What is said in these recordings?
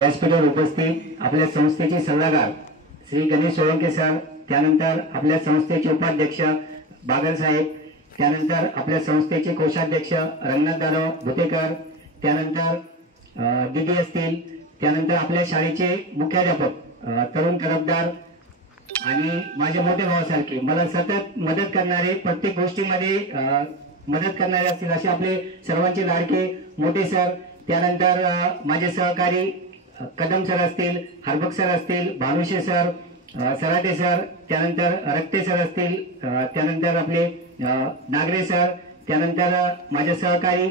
व्यासपीठावर उपस्थित आपल्या संस्थेचे सल्लागार श्री गणेश सोळंके सर, त्यानंतर आपल्या संस्थेचे उपाध्यक्ष बागर साहेब, त्यानंतर आपल्या संस्थेचे कोषाध्यक्ष रंगनाथ दादा भुतेकर, त्यानंतर दिदी असतील, त्यानंतर आपल्या शाळेचे मुख्याध्यापक तरुण तरफदार आणि माझे मोठे भावासारखे मला सतत मदत करणारे, प्रत्येक गोष्टीमध्ये मदत करणारे असतील असे आपले सर्वांचे लाडके मोठे सर, त्यानंतर माझे सहकारी कदम सर असतील, हरबक सर असतील, भानुशे सर, सराटे सर, त्यानंतर रक्ते सर असतील, त्यानंतर आपले नागरे सर, त्यानंतर माझे सहकारी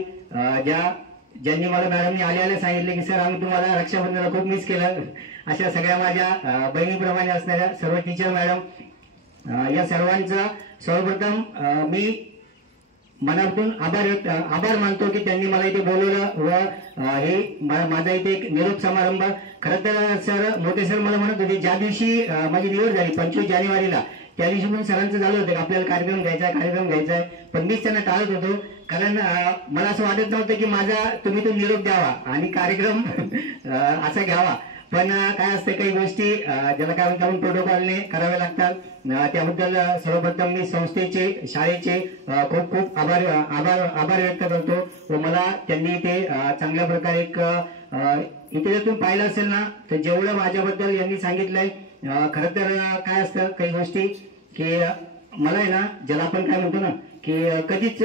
ज्यांनी मला मॅडमनी आल्याला सांगितले की सर आम्ही तुम्हाला रक्षाबंधनाला खूप मिस केलं, अशा सगळ्या माझ्या बहिणीप्रमाणे असणाऱ्या सर्व टीचर मॅडम, या सर्वांचा सर्वप्रथम मी मनातून आभार मानतो की त्यांनी मला इथे बोलवलं व हे माझा इथे एक निरोप समारंभ. खरं तर सर मोठे सर मला म्हणत होते ज्या दिवशी माझी निवड झाली 25 जानेवारीला, त्या दिवशी पण सरांचं झालं होतं की आपल्याला कार्यक्रम घ्यायचा आहे, पण मीच त्यांना टाळत होतो कारण मला असं वाटत नव्हतं की तुम्ही तो निरोप द्यावा आणि कार्यक्रम असा घ्यावा. पण काय असतं काही गोष्टी ज्याला काय म्हणतो आपण प्रोटोकॉलने कराव्या लागतात. त्याबद्दल सर्वप्रथम मी संस्थेचे शाळेचे खूप खूप आभार व्यक्त करतो व मला त्यांनी ते चांगल्या प्रकारे एक इथे जर तुम्ही पाहिलं असेल ना तर जेवढं माझ्याबद्दल यांनी सांगितलंय, खरं तर काय असतं काही गोष्टी की मला आहे ना ज्याला आपण काय म्हणतो ना की कधीच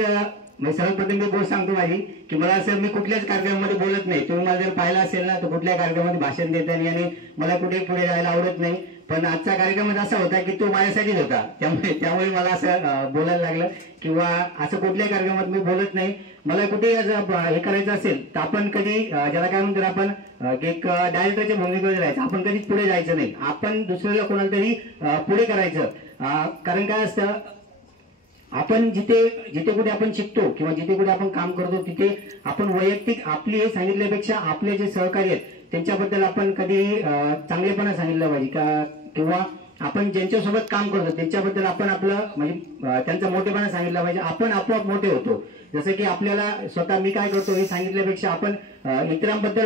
सर्वप्रथम मी गोष्ट सांगतो माझी की मला असं मी कुठल्याच कार्यक्रमामध्ये बोलत नाही. तुम्ही मला जर पाहिलं असेल ना तर कुठल्या कार्यक्रमामध्ये भाषण देता नाही आणि मला कुठे पुढे जायला आवडत नाही, पण आजचा कार्यक्रम असा होता की तो माझ्यासाठीच होता, त्यामुळे मला असं बोलायला लागलं किंवा असं कुठल्याही कार्यक्रमात मी बोलत नाही. मला कुठे हे करायचं असेल तर आपण कधी ज्याला काय म्हणतो आपण एक डायरेक्टरच्या भूमिकेवर जायचं, आपण कधीच पुढे जायचं नाही, आपण दुसऱ्याला कोणाला तरी पुढे करायचं. कारण काय असतं आपण जिथे कुठे आपण शिकतो किंवा जिथे कुठे आपण काम करतो तिथे आपण वैयक्तिक आपली हे सांगितल्यापेक्षा आपले जे सहकारी आहेत त्यांच्याबद्दल आपण कधी चांगलेपणा सांगितलं पाहिजे का, किंवा आपण ज्यांच्यासोबत काम करतो त्यांच्याबद्दल आपण आपलं म्हणजे त्यांचा मोठेपणा सांगितला पाहिजे. आपण आपोआप मोठे होतो. जसं की आपल्याला स्वतः मी काय करतो हे सांगितल्यापेक्षा आपण इतरांबद्दल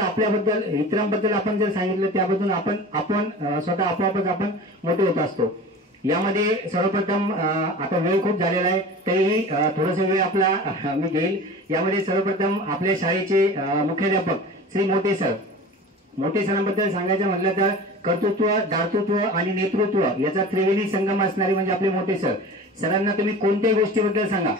आपण जर सांगितलं त्याबद्दल आपण स्वतः आपोआपच आपण मोठे होत असतो. यामध्ये सर्वप्रथम आता वेळ खूप झालेला आहे तरीही थोडासा वेळ आपला मी घेईल. यामध्ये सर्वप्रथम आपल्या शाळेचे मुख्याध्यापक श्री मोठे सरांबद्दल सांगायचं म्हटलं तर कर्तृत्व, दातृत्व आणि नेतृत्व याचा त्रिवेणी संगम असणारे म्हणजे आपले मोठे सर. सरांना तुम्ही कोणत्याही गोष्टीबद्दल सांगा,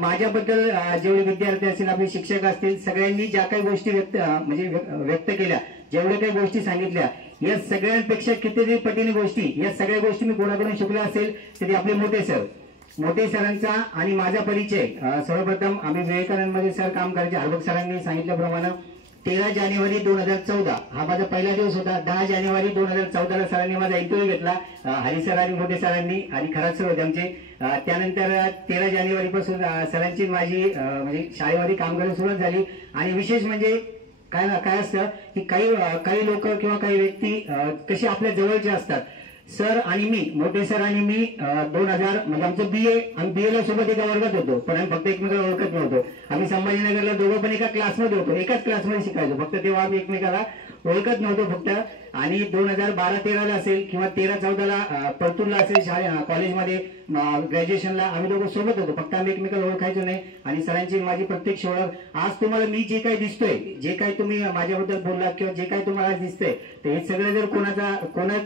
माझ्याबद्दल जेवढे विद्यार्थी असतील, आपले शिक्षक असतील, सगळ्यांनी ज्या काही गोष्टी व्यक्त केल्या, जेवढ्या काही गोष्टी सांगितल्या, या सगळ्यांपेक्षा कितीतरी पटीने गोष्टी, या सगळ्या गोष्टी मी कोणाकडून शिकलो असेल तरी आपले मोठे सरांचा आणि माझा परिचय. सर्वप्रथम आम्ही विवेकानंदमध्ये सर काम करायचे. हरबक सरांनी सांगितल्याप्रमाणे 13 जानेवारी 2014 हा माझा पहिला दिवस होता. 10 जानेवारी 2014 सरांनी माझा इंटरव्ह्यू घेतला, हरिसर आणि मोठे सरांनी आणि खरात सर होते आमचे. त्यानंतर 13 जानेवारी पासून सरांची माझी म्हणजे शाळेमध्ये काम करायला सुरुवात झाली. आणि विशेष म्हणजे काय असतं की काही लोक किंवा काही व्यक्ती कसे आपल्या जवळचे असतात. सर आणि मी, मोठे सर आणि मी 2000 म्हणजे आमचं BA ला सोबत एका वर्गात होतो, पण आम्ही फक्त एकमेकाला ओळखत नव्हतो. आम्ही संभाजीनगरला दोघं पण एका क्लासमध्ये होतो, एकाच क्लासमध्ये शिकायचो, फक्त तेव्हा आम्ही एकमेकाला ओळखत नव्हतो फक्त. आणि 2012-13 असेल किंवा 13-14 परतूरला असेल कॉलेजमध्ये ग्रॅज्युएशनला आम्ही दोघं सोबत होतो, फक्त आम्ही एकमेकाला ओळखायचो नाही. आणि सरांची माझी प्रत्यक्ष ओळख. आज तुम्हाला मी जे काही दिसतोय, जे काही तुम्ही माझ्याबद्दल बोललात किंवा जे काही तुम्हाला दिसतंय, तर हे सगळं जर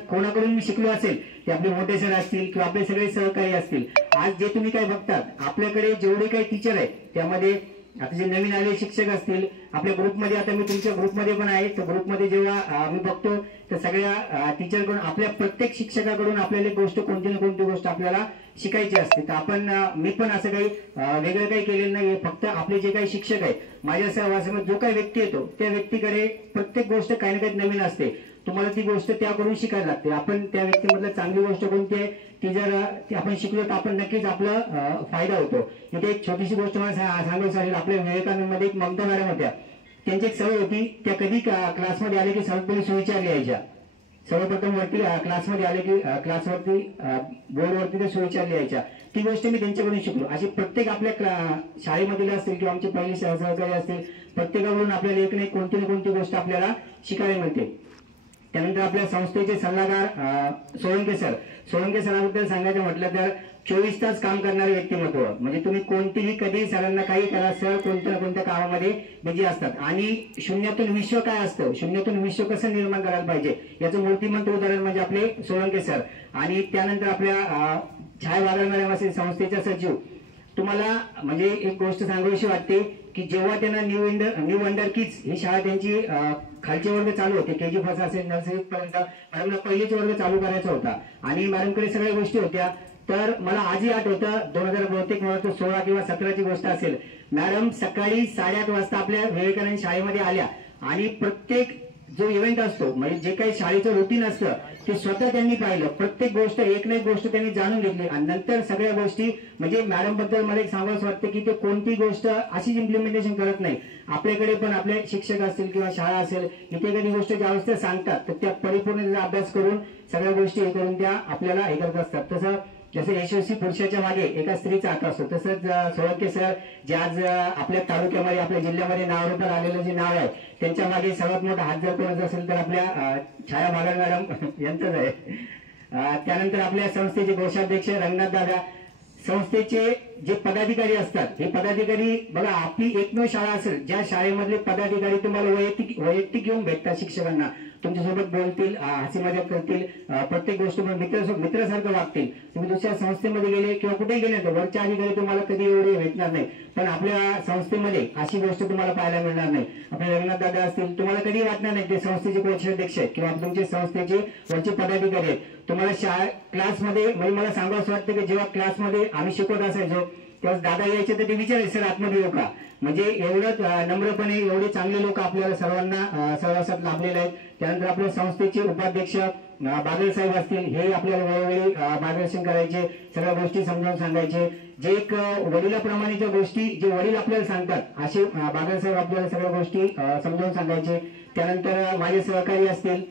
कोणाकडून मी शिकलो असेल ते आपले मोठे सर असतील किंवा आपले सगळे सहकारी असतील. आज जे तुम्ही काय बघतात, आपल्याकडे जेवढे काही टीचर आहेत त्यामध्ये आता जे नवीन आलेले शिक्षक असतील आपल्या ग्रुपमध्ये, आता मी तुमच्या ग्रुपमध्ये पण आहे, तर ग्रुपमध्ये जेव्हा मी बघतो तर सगळ्या टीचरकडून, आपल्या प्रत्येक शिक्षकाकडून आपल्याला कोणती ना कोणती गोष्ट आपल्याला शिकायची असते. तर मी पण असं काही वेगळं काही केलेलं नाहीये. फक्त आपले जे काही शिक्षक आहेत, माझ्या सहवासामध्ये जो काही व्यक्ती येतो त्या व्यक्तीकडे प्रत्येक गोष्ट काही ना काही नवीन असते. तुम्हाला ती गोष्ट त्याकडून शिकायला लागते. आपण त्या व्यक्तीमधलं चांगली गोष्ट कोणती आहे ती जर आपण शिकलो तर आपण नक्कीच आपला फायदा होतो. इथे एक छोटीशी गोष्ट मला सांगायची असेल, आपल्या विवेकानंदमध्ये एक ममता मॅडम होत्या, त्यांची एक सवय होती, त्या कधी क्लासमध्ये आले की सर्वात पहिली सुविचार लिहायच्या. सर्वप्रथम वरती क्लासमध्ये आले की क्लासवरती बोर्डवरती ते सुविचार लिहायच्या, ती गोष्ट मी त्यांच्याकडून शिकलो. अशी प्रत्येक आपल्या शाळेमधील असतील किंवा आमचे पहिले सहकारी असतील, प्रत्येकाकडून आपल्याला एक नाही कोणती ना कोणती गोष्ट आपल्याला शिकायला मिळते. त्यानंतर आपल्या संस्थेचे सल्लागार सोळंके सराबद्दल सांगायचं म्हटलं तर 24 तास काम करणारे व्यक्तिमत्व. म्हणजे तुम्ही कोणतीही कधी सरांना काही करा, सर कोणत्या ना कोणत्या कामामध्ये बिझी असतात. आणि शून्यातून विश्व काय असतं, शून्यातून विश्व कसं निर्माण करायला पाहिजे याचं मूर्तिमंत उदाहरण म्हणजे आपले सोळंके सर. आणि त्यानंतर आपल्या छाया बागल मॅडम असेल संस्थेच्या सचिव. तुम्हाला म्हणजे एक गोष्ट सांगावीशी वाटते की जेव्हा त्यांना न्यू अंडर किड्स ही शाळा त्यांची खालचे वर्ग चालू होते, KG फर्स्ट असेल नर्सरी पर्यंत मॅडमला पहिलेच वर्ग चालू करायचा होता आणि मॅडमकडे सगळ्या गोष्टी होत्या. तर मला आजही आठवतं 2016 किंवा 17ची गोष्ट असेल, मॅडम सकाळी 8:30 वाजता आपल्या विवेकानंद शाळेमध्ये आल्या आणि प्रत्येक जो इव्हेंट असतो म्हणजे जे काही शाळेचं रुटीन असतं ते स्वतः त्यांनी पाहिलं. प्रत्येक गोष्ट एक ना एक गोष्ट त्यांनी जाणून घेतली आणि नंतर सगळ्या गोष्टी म्हणजे मॅडम बद्दल मला एक सांगावंसं वाटतं की ते कोणती गोष्ट अशीच इम्प्लिमेंटेशन करत नाही. आपल्याकडे पण आपले शिक्षक असतील किंवा शाळा असेल इथे कधी गोष्ट ज्या वेळेस सांगतात तर त्या परिपूर्ण अभ्यास करून सगळ्या गोष्टी हे करून त्या आपल्याला हे करत असतात. तसं जसं यशस्वी पुरुषाच्या मागे एका स्त्रीचा हात असतो, तसंच सोळंके सर जे आज आपल्या तालुक्यामध्ये आपल्या जिल्ह्यामध्ये नावारूपास आलेलं जे नाव आहे त्यांच्या मागे सर्वात मोठा हात जर कोणाचा असेल तर आपल्या छाया बागल मॅडम यांचंच आहे. त्यानंतर आपल्या संस्थेचे कोषाध्यक्ष रंगनाथ दादा. संस्थेचे जे पदाधिकारी असतात हे पदाधिकारी बघा, आपली एकमेव शाळा असेल ज्या शाळेमधले पदाधिकारी तुम्हाला वैयक्तिक येऊन भेटतात, शिक्षकांना तुमच्यासोबत बोलतील, हसी मजाक करतील, प्रत्येक गोष्ट मित्रासारखं वागतील. तुम्ही दुसऱ्या संस्थेमध्ये गेले किंवा कुठेही गेले तर वरच्या अधिकारी तुम्हाला कधी एवढे भेटणार नाही, पण आपल्या संस्थेमध्ये अशी गोष्ट तुम्हाला पाहायला मिळणार नाही. आपले रंगनाथ दादा असतील, तुम्हाला कधी वाटणार नाही ते संस्थेचे कोषाध्यक्ष आहेत किंवा तुमचे संस्थेचे वरचे पदाधिकारी आहेत. तुम्हाला क्लासमध्ये म्हणजे मला सांगावं वाटतं की जेव्हा क्लासमध्ये आम्ही शिकवत असायचो तेव्हा दादा यायचे तर ते विचारायचे सर आतमध्ये येऊ का. म्हणजे एवढं नम्रपणे एवढे चांगले लोक आपल्याला सर्वांना सहवासात लाभलेले आहेत. त्यानंतर आपल्या संस्थेचे उपाध्यक्ष बागल साहेब असतील, हे आपल्याला वेळोवेळी मार्गदर्शन करायचे, सगळ्या गोष्टी समजावून सांगायचे. जे एक वडिलाप्रमाणेच्या गोष्टी जे वडील आपल्याला सांगतात असे बागल साहेब आपल्याला सगळ्या गोष्टी समजावून सांगायचे. त्यानंतर माझे सहकारी असतील,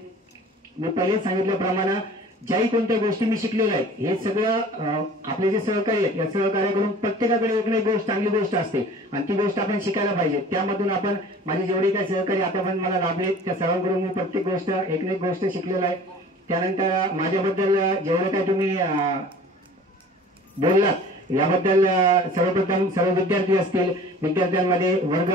मी पहिलेच सांगितल्याप्रमाणे ज्याही कोणत्या गोष्टी मी शिकलेल्या आहेत हे सगळं आपले जे सहकारी आहेत या सहकार्याकडून प्रत्येकाकडे एक ना एक गोष्ट चांगली गोष्ट असते आणि ती गोष्ट आपण शिकायला पाहिजे. त्यामधून आपण माझे जेवढे काही सहकारी आतापर्यंत मला लाभले त्या सर्वांकडून मी प्रत्येक गोष्ट एक ना एक गोष्ट शिकलेला आहे. त्यानंतर माझ्याबद्दल जेवढं काही तुम्ही बोललात याबद्दल सर्वप्रथम सर्व विद्यार्थी असतील, विद्यार्थ्यांमध्ये वर्ग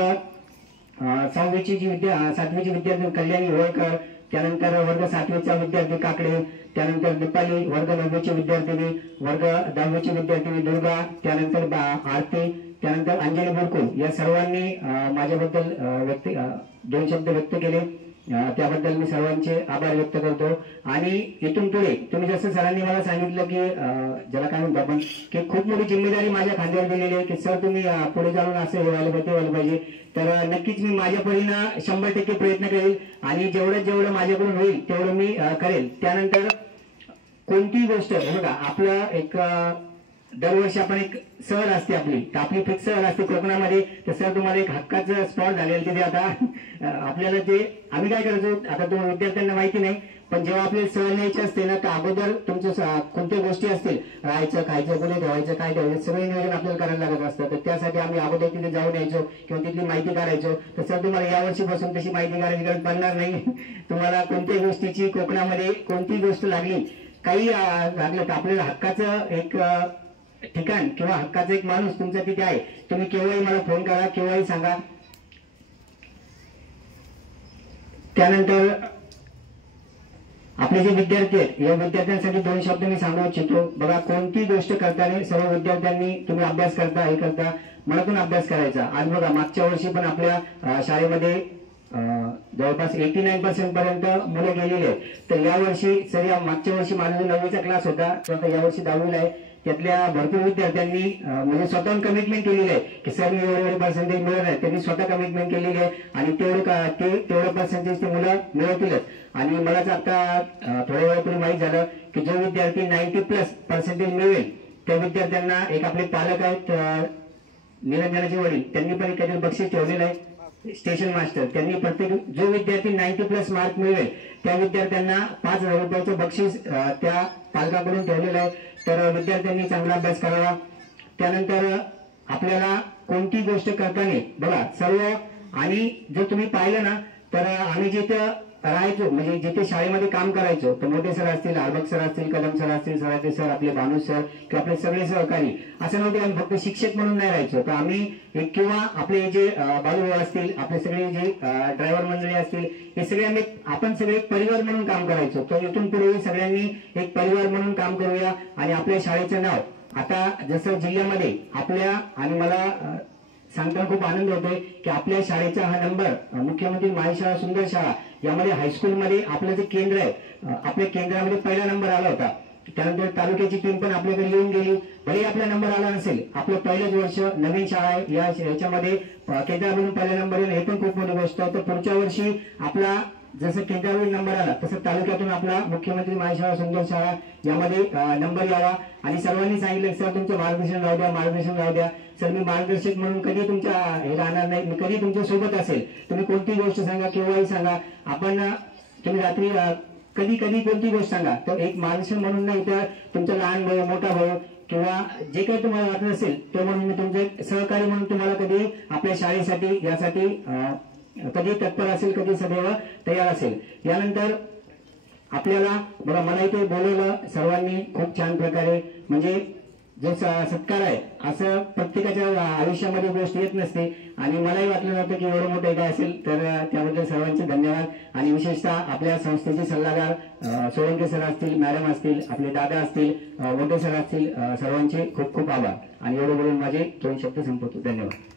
7वीची विद्यार्थी कल्याणी होळकर, त्यानंतर वर्ग 7वीचा विद्यार्थी काकडे, त्यानंतर दीपाली वर्ग 9वीची विद्यार्थिनी, वर्ग 10वीची विद्यार्थिनी दुर्गा, त्यानंतर आरती, त्यानंतर अंजली बुरकुल या सर्वांनी माझ्याबद्दल 2 शब्द व्यक्त केले. त्याबद्दल मी सर्वांचे आभार व्यक्त करतो. आणि इथून पुढे तुम्ही जसं सरांनी मला सांगितलं की ज्याला काय म्हणतो आपण की खूप मोठी जिम्मेदारी माझ्या खांद्यावर दिलेली आहे की सर तुम्ही पुढे जाऊन असं व्हायला पाहिजे. तर नक्कीच मी माझ्या परीनं 100% प्रयत्न करेल आणि जेवढं माझ्याकडून होईल तेवढं मी करेल. त्यानंतर कोणतीही गोष्ट बघा, आपलं एक दरवर्षी आपण एक सहल असते आपली फिक्स सहल असते कोकणामध्ये. तर सर तुम्हाला एक हक्काचं स्पॉट झालेलं तिथे. आता आपल्याला ते आम्ही काय करायचो आता तुम्हाला विद्यार्थ्यांना माहिती नाही, पण जेव्हा आपल्याला सहल न्यायची असते ना तर अगोदर तुमच्या कोणत्या गोष्टी असतील, राहायचं खायचं कुठे ठेवायचं काय ठेवायचं सगळे नियोजन आपल्याला करायला लागत असतं. तर त्यासाठी आम्ही अगोदर तिथे जाऊन यायचो किंवा तिथली माहिती काढायचो. तर सर तुम्हाला यावर्षीपासून तशी माहिती काढायची गरज पडणार नाही. तुम्हाला कोणत्याही गोष्टीची कोकणामध्ये कोणतीही गोष्ट लागली काही लागलं तर आपल्याला हक्काचं एक ठिकाण किंवा हक्काचा एक माणूस तुमचा तिथे आहे. तुम्ही केव्हाही मला फोन करा, केव्हाही सांगा. त्यानंतर आपले जे विद्यार्थी आहेत या विद्यार्थ्यांसाठी 2 शब्द मी सांगू इच्छितो. बघा, कोणती गोष्ट करताना सर्व विद्यार्थ्यांनी तुम्ही अभ्यास करता हे करता मनातून अभ्यास करायचा. आज बघा मागच्या वर्षी पण आपल्या शाळेमध्ये जवळपास 89% पर्यंत मुलं गेलेली आहेत. तर यावर्षी मागच्या वर्षी माझा जो 9वीचा क्लास होता तो यावर्षी 10वीला आहे. त्यातल्या भरपूर विद्यार्थ्यांनी म्हणजे स्वतःहून कमिटमेंट केलेली आहे की सर मी एवढे पर्सेंटेज मिळवणार आहे. त्यांनी स्वतः कमिटमेंट केलेली आहे आणि तेवढं पर्सेंटेज ते मुलं मिळवतीलच. आणि मलाच आता थोड्या वेळापूर्वी माहीत झालं की जो विद्यार्थी 90+ मिळवेल त्या विद्यार्थ्यांना एक आपले पालक आहेत निरंजनाचे वडील, त्यांनी पण काहीतरी बक्षीस ठेवलेलं आहे. स्टेशन मास्टर त्यांनी प्रत्येक जो विद्यार्थी 90+ मार्क मिळवेल त्या विद्यार्थ्यांना 5,000 रुपयाचं बक्षीस त्या पालकाकडून ठेवलेलं आहे. तर विद्यार्थ्यांनी चांगला अभ्यास करावा. त्यानंतर आपल्याला कोणती गोष्ट करताना बघा सर्व, आणि जर तुम्ही पाहिलं ना तर आम्ही जिथं राहायचो म्हणजे जिथे शाळेमध्ये काम करायचो तर मोठे सर असतील, आरबक सर असतील, कदम सर असतील, सराटे सर, आपले भानू सर किंवा आपले सगळे सहकारी, असं नव्हते आम्ही फक्त शिक्षक म्हणून नाही राहायचो. तर आम्ही एक किंवा आपले जे बालूभाऊ असतील, आपले सगळे जे ड्रायव्हर मंडळी असतील, हे सगळे आपण सगळे एक परिवार म्हणून काम करायचो. तर इथून पुढे सगळ्यांनी एक परिवार म्हणून काम करूया. आणि आपल्या शाळेचं नाव आता जसं जिल्ह्यामध्ये आपल्या, आणि मला सांगताना खूप आनंद होतोय की आपल्या शाळेचा हा नंबर मुख्यमंत्री माझी शाळा सुंदर शाळा यामध्ये हायस्कूलमध्ये आपलं जे केंद्र आहे, आपल्या केंद्रामध्ये पहिला नंबर आला होता. त्यानंतर तालुक्याची टीम पण आपल्याकडे येऊन गेली. भले आपला नंबर आला नसेल, आपलं पहिलंच वर्ष, नवीन शाळा आहे, याच्यामध्ये केंद्रावरून पहिला नंबर येणं हे पण खूप मोठी गोष्ट आहे. तर पुढच्या वर्षी आपला जसं केंद्रावरून नंबर आला तसं तालुक्यातून आपला मुख्यमंत्री माझी शाळा सुंदर शाळा यामध्ये नंबर यावा. आणि सर्वांनी सांगितलं सर तुमचं मार्गदर्शन राहू द्या, मार्गदर्शन राहू द्या. सर मी मार्गदर्शक म्हणून कधी तुमच्या हे राहणार नाही, मी कधी तुमच्या सोबत असेल. तुम्ही कोणती गोष्ट सांगा केव्हाही सांगा, आपण तुम्ही रात्री कधी कधी कोणती गोष्ट सांगा. तर एक मार्गदर्शन म्हणून नाही तर तुमचा लहान भाऊ, मोठा भाऊ किंवा जे काही तुम्हाला वाटत असेल ते म्हणून मी तुमचे सहकारी म्हणून तुम्हाला कधी आपल्या शाळेसाठी यासाठी कधी तत्पर असेल, कधी सदैव तयार असेल. यानंतर आपल्याला बघा मला इथे बोलवलं सर्वांनी खूप छान प्रकारे, म्हणजे जो सत्कार आहे असं प्रत्येकाच्या आयुष्यामध्ये गोष्ट येत नसते. आणि मलाही वाटलं नव्हतं की एवढं मोठं काय असेल. तर त्याबद्दल सर्वांचे धन्यवाद. आणि विशेषतः आपल्या संस्थेचे सल्लागार सोळंके सर असतील, मॅडम असतील, आपले दादा असतील, मोठे सर असतील, सर्वांचे खूप खूप आभार. आणि एवढं बोलून माझे 2 शब्द संपवतो. धन्यवाद.